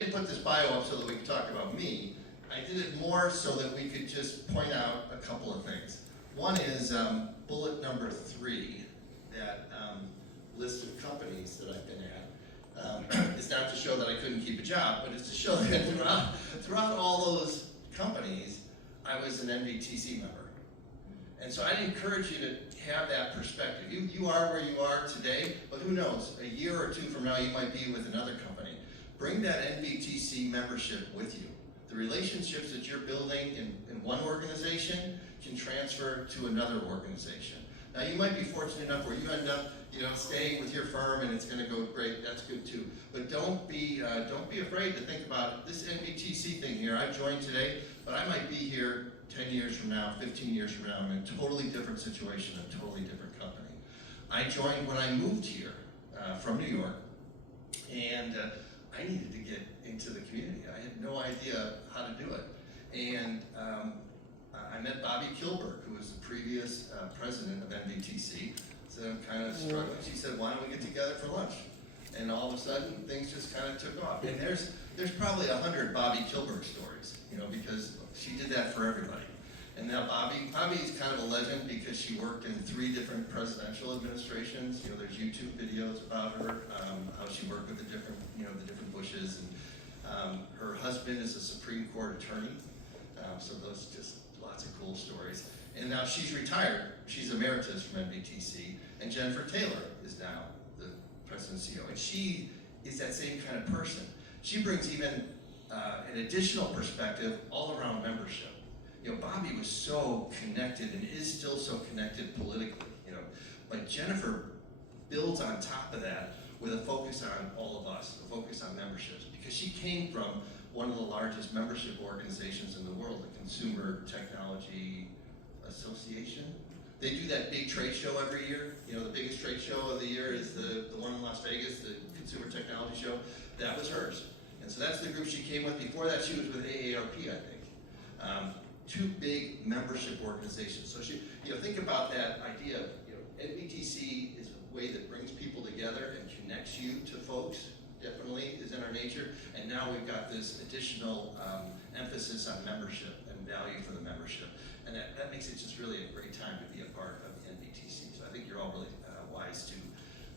didn't put this bio up so that we could talk about me. I did it more so that we could just point out a couple of things. One is bullet number 3, that list of companies that I've been at. It's not to show that I couldn't keep a job, but it's to show that throughout all those companies, I was an NVTC member. And so I'd encourage you to have that perspective. You are where you are today, but who knows, a year or two from now you might be with another company. Bring that NVTC membership with you. The relationships that you're building in one organization can transfer to another organization. Now you might be fortunate enough where you end up, staying with your firm and it's going to go great. That's good too. But don't be afraid to think about this NVTC thing here. I joined today, but I might be here 10 years from now, 15 years from now, in a totally different situation, a totally different company. I joined when I moved here from New York, and I needed to get into the community. I had no idea how to do it. And I met Bobby Kilberg, who was the previous president of NVTC. So I'm kind of struggling. She said, why don't we get together for lunch? And all of a sudden, things just kind of took off. And there's probably 100 Bobby Kilberg stories, because she did that for everybody. And now Bobby's kind of a legend because she worked in 3 different presidential administrations. There's YouTube videos about her, how she worked with the different Bushes. And her husband is a Supreme Court attorney. So those just lots of cool stories. And now she's retired. She's emeritus from NVTC. And Jennifer Taylor is now the president and CEO. And she is that same kind of person. She brings even an additional perspective all around membership. Bobby was so connected and is still so connected politically, but Jennifer builds on top of that with a focus on all of us, a focus on memberships, because she came from one of the largest membership organizations in the world, the Consumer Technology Association. They do that big trade show every year. The biggest trade show of the year is the one in Las Vegas, the Consumer Technology Show. That was hers. And so that's the group she came with. Before that, she was with AARP, I think. 2 big membership organizations. So think about that idea of, NVTC is a way that brings people together and connects you to folks, definitely is in our nature. And now we've got this additional emphasis on membership and value for the membership. And that makes it just really a great time to be a part of NVTC. So I think you're all really wise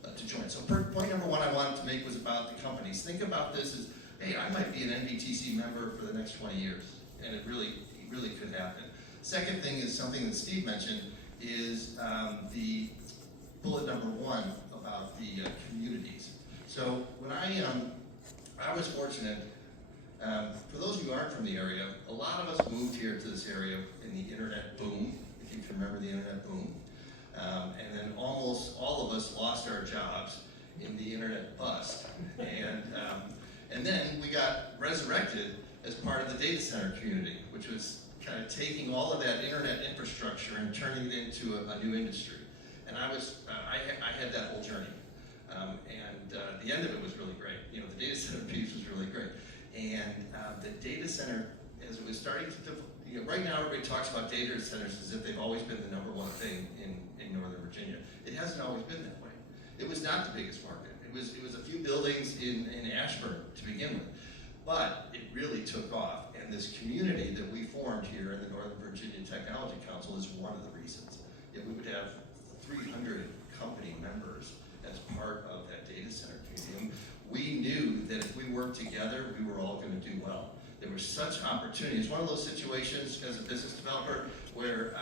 to join. So point number 1 I wanted to make was about the companies. Think about this as, hey, I might be an NVTC member for the next 20 years. And it really could happen. Second thing is something that Steve mentioned is the bullet number 1 about the communities. So when I was fortunate, for those who aren't from the area, a lot of us moved here to this area in the internet boom, if you can remember the internet boom. And then almost all of us lost our jobs in the internet bust. And then we got resurrected as part of the data center community, which was kind of taking all of that internet infrastructure and turning it into a new industry. And I had that whole journey. The end of it was really great. The data center piece was really great. And the data center, as it was starting to, right now everybody talks about data centers as if they've always been the number 1 thing in Northern Virginia. It hasn't always been that way. It was not the biggest market. It was a few buildings in Ashburn to begin with. But it really took off, and this community that we formed here in the Northern Virginia Technology Council is one of the reasons. We would have 300 company members as part of that data center community. We knew that if we worked together, we were all going to do well. There was such opportunity. It's one of those situations as a business developer where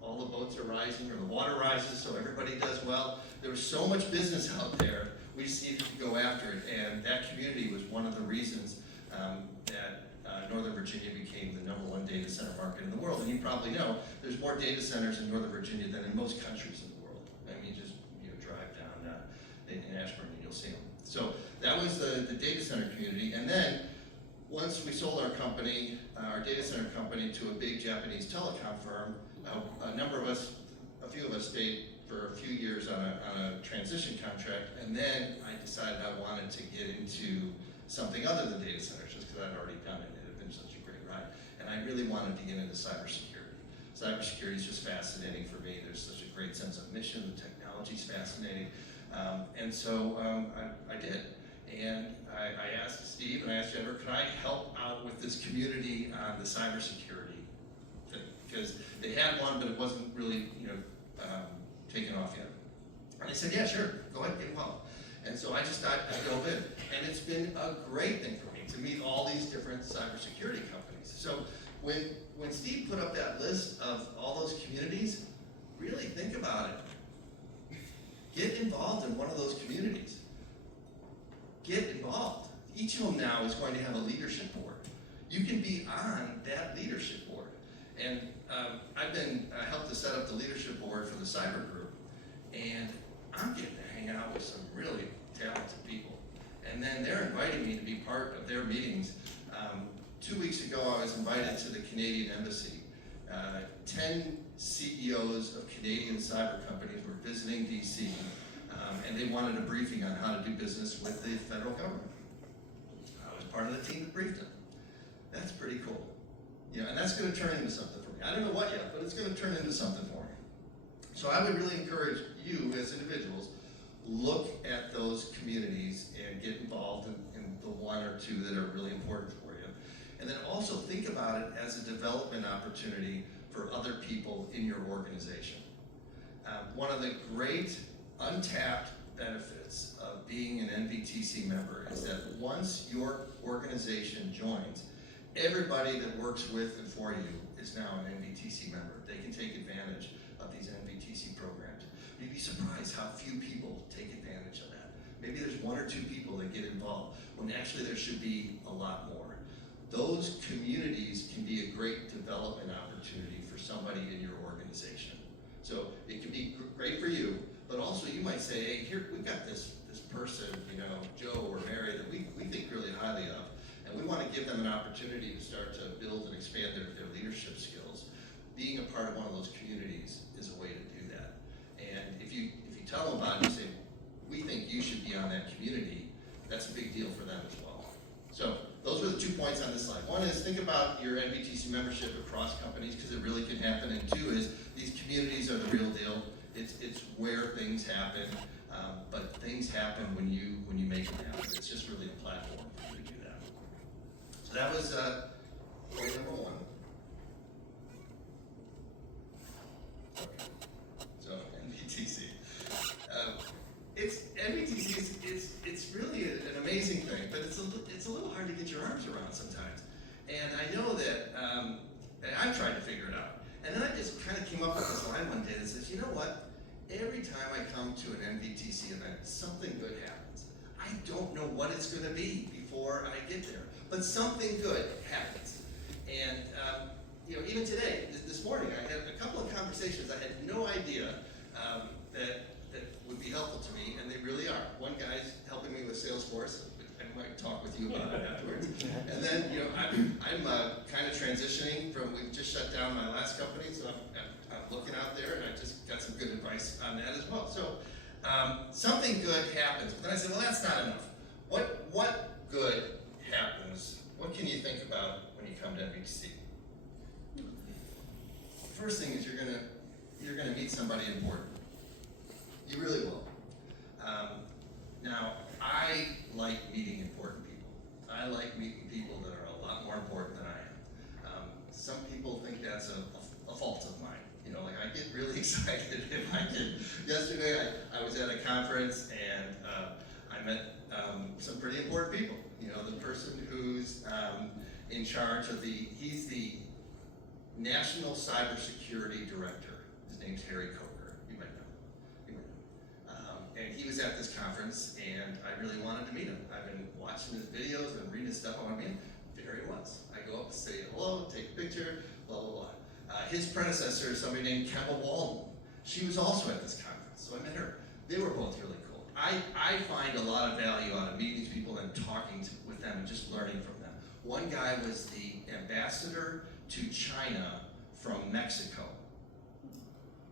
all the boats are rising or the water rises, so everybody does well. There was so much business out there. We just needed to go after it, and that community was one of the reasons that Northern Virginia became the number 1 data center market in the world. And you probably know there's more data centers in Northern Virginia than in most countries in the world. I mean, just drive down in Ashburn and you'll see them. So that was the data center community. And then once we sold our company, our data center company, to a big Japanese telecom firm, a few of us stayed for a few years on a transition contract, and then I decided I wanted to get into something other than data centers, just because I'd already done it. It had been such a great ride. And I really wanted to get into cybersecurity. Cybersecurity is just fascinating for me. There's such a great sense of mission. The technology is fascinating. And so I did. And I asked Steve, and I asked Jennifer, could I help out with this community on the cybersecurity thing? Because they had one, but it wasn't really, taken off yet. And they said, yeah, sure, go ahead, get involved. And so I just dove in. And it's been a great thing for me to meet all these different cybersecurity companies. So when Steve put up that list of all those communities, really think about it. Get involved in one of those communities. Get involved. Each of them now is going to have a leadership board. You can be on that leadership board. And I've been helped to set up the leadership board for the cyber group, and I'm getting to hang out with some really talented people. And then they're inviting me to be part of their meetings. 2 weeks ago, I was invited to the Canadian Embassy. 10 CEOs of Canadian cyber companies were visiting DC, and they wanted a briefing on how to do business with the federal government. I was part of the team that briefed them. That's pretty cool. And that's going to turn into something for me. I don't know what yet, but it's going to turn into something for me. So I would really encourage you as individuals, look at those communities and get involved in the one or two that are really important for you. And then also think about it as a development opportunity for other people in your organization. One of the great untapped benefits of being an NVTC member is that once your organization joins, everybody that works with and for you is now an NVTC member. They can take advantage of these NVTC programs. You'd be surprised how few people take advantage of that. Maybe there's 1 or 2 people that get involved, when actually there should be a lot more. Those communities can be a great development opportunity for somebody in your organization. So it can be great for you, but also you might say, hey, here, we've got this person, Joe or Mary, that we think really highly of, and we want to give them an opportunity to start to build and expand their leadership skills. Being a part of one of those communities is a way to do that. And if you tell them about it and say, we think you should be on that community, that's a big deal for them as well. So those were the 2 points on this slide. One is think about your NVTC membership across companies, because it really can happen. And 2 is these communities are the real deal. It's where things happen, but things happen when you make them happen. It's just really a platform for you to do that. So that was point number 1. Okay. So NVTC. It's really an amazing thing, but it's a little hard to get your arms around sometimes. And I know that, and I've tried to figure it out. And then I just kind of came up with this line one day that says, you know what? Every time I come to an NVTC event, something good happens. I don't know what it's going to be before I get there, but something good happens. And even today, this morning, I had a couple of conversations I had no idea that would be helpful to me, and they really are. One guy's helping me with Salesforce. I might talk with you about it afterwards. And then, I'm kind of transitioning from, we've just shut down my last company, so I'm looking out there, and I just got some good advice on that as well. So something good happens, but then I said, well, that's not enough. What good happens? What can you think about when you come to NVTC? First thing is you're gonna meet somebody important. You really will. Now, I like meeting important people. I like meeting people that are a lot more important than I am. Some people think that's a fault of mine. I get really excited if I can. Yesterday, I was at a conference and I met some pretty important people. The person who's in charge of he's the National Cybersecurity Director. His name's Harry Coker. You might know. And he was at this conference, and I really wanted to meet him. I've been watching his videos and reading his stuff. I want to meet him. There he was. I go up and say hello, take a picture, blah, blah, blah. His predecessor is somebody named Kemba Walden. She was also at this conference, so I met her. They were both really cool. I find a lot of value out of meeting these people and talking with them and just learning from them. One guy was the ambassador to China from Mexico.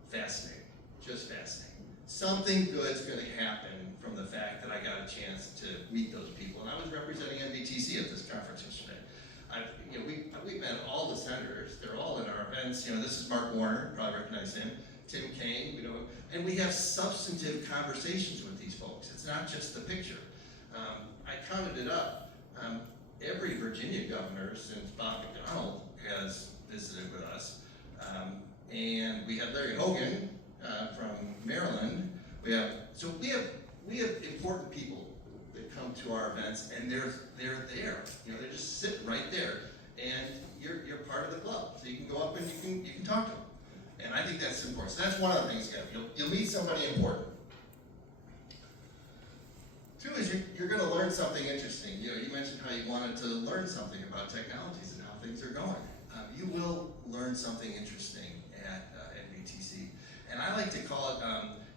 Fascinating, just fascinating. Something good's going to happen from the fact that I got a chance to meet those people. And I was representing NVTC at this conference yesterday. We've met all the senators. They're all in our events. This is Mark Warner, probably recognize him. Tim Kaine, and we have substantive conversations with these folks. It's not just the picture. I counted it up. governors since Bob McDonnell has visited with us. And we had Larry Hogan from Maryland. We have important people that come to our events, and they're there. You know, they're just sitting right there, and you're part of the club. So you can go up and you can talk to them. And I think that's important. So that's one of the things, Kevin. You'll meet somebody important. Two is you're going to learn something interesting. You know, you mentioned how you wanted to learn something about technologies and how things are going. You will learn something interesting at NBTC. And I like to call it,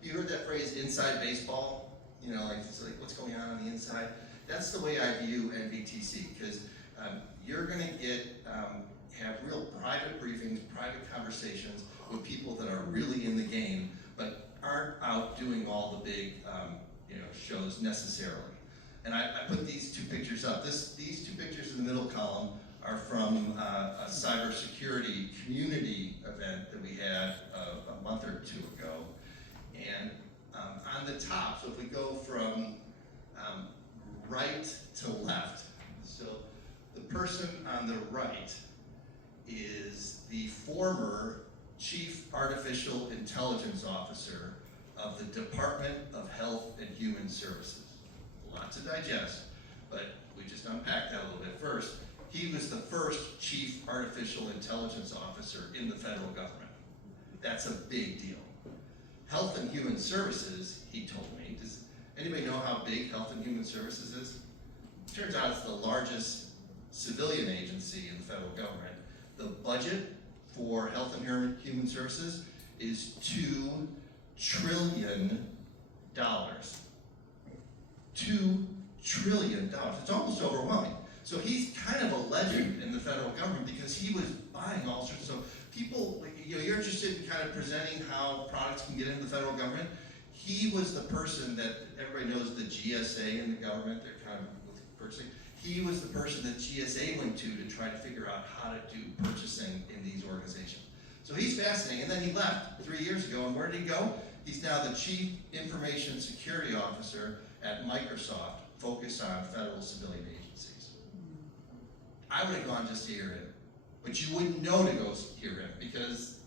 you heard that phrase, inside baseball? You know, like, it's like what's going on the inside? That's the way I view NBTC, because you're going to have real private briefings, private conversations with people that are really in the game, but aren't out doing all the big shows necessarily. And I put these two pictures up. These two pictures in the middle column are from a cybersecurity community event that we had a month or two ago. And on the top, so if we go from right to left, so the person on the right is the former Chief Artificial Intelligence Officer of the Department of Health and Human Services. A lot to digest, but we just unpacked that a little bit. First, he was the first Chief Artificial Intelligence Officer in the federal government. That's a big deal. Health and Human Services, he told me, does anybody know how big Health and Human Services is? Turns out it's the largest civilian agency in the federal government. The budget for Health and Human Services is $2 trillion. $2 trillion. It's almost overwhelming. So he's kind of a legend in the federal government because he was buying all sorts. So people, you're interested in kind of presenting how products can get into the federal government. He was the person that everybody knows the GSA in the government. They're kind of purchasing. He was the person that GSA went to try to figure out how to do purchasing in these organizations. So he's fascinating. And then he left 3 years ago. And where did he go? He's now the Chief Information Security Officer at Microsoft, focused on federal civilian agencies. I would have gone just to hear him, but you wouldn't know to go hear him because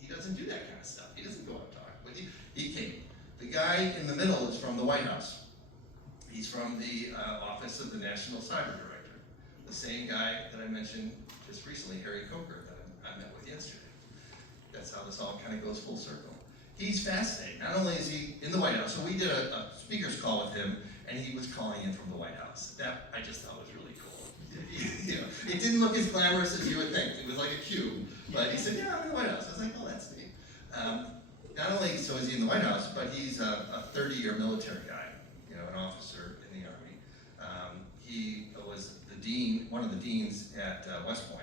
he doesn't do that kind of stuff. He doesn't go out and talk, but he came. The guy in the middle is from the White House. He's from the Office of the National Cyber Director, the same guy that I mentioned just recently, Harry Coker, that I met with yesterday. That's how this all kind of goes full circle. He's fascinating. Not only is he in the White House, so we did a speaker's call with him, and he was calling in from the White House. That I just thought was really cool. It didn't look as glamorous as you would think. It was like a cube, but he said, "Yeah, I'm in the White House." I was like, "Oh, that's neat." Not only so is he in the White House, but he's a 30-year military guy, an officer in the Army. He was the dean, one of the deans at West Point.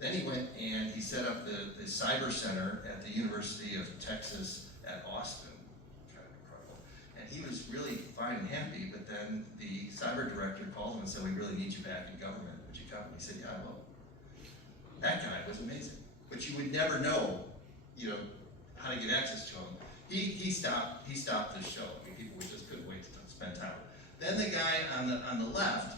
Then he went and he set up the cyber center at the University of Texas at Austin. Kind of incredible. And he was really fine and happy, but then the cyber director called him and said, "We really need you back in government. Would you come?" And he said, "Yeah, I will." That guy was amazing. But you would never know, how to get access to him. He stopped the show. I mean, people just couldn't wait to spend time. Then the guy on the left,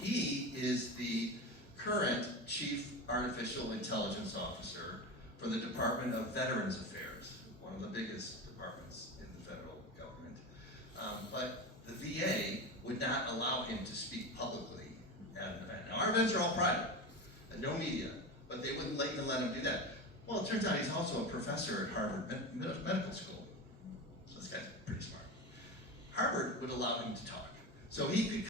he is the current Chief Artificial Intelligence Officer for the Department of Veterans Affairs, one of the biggest departments in the federal government. But the VA would not allow him to speak publicly at an event. Now, our events are all private, and no media, but they wouldn't even let him do that. Well, it turns out he's also a professor at Harvard Medical School. So this guy's pretty smart. Harvard would allow him to talk. So he could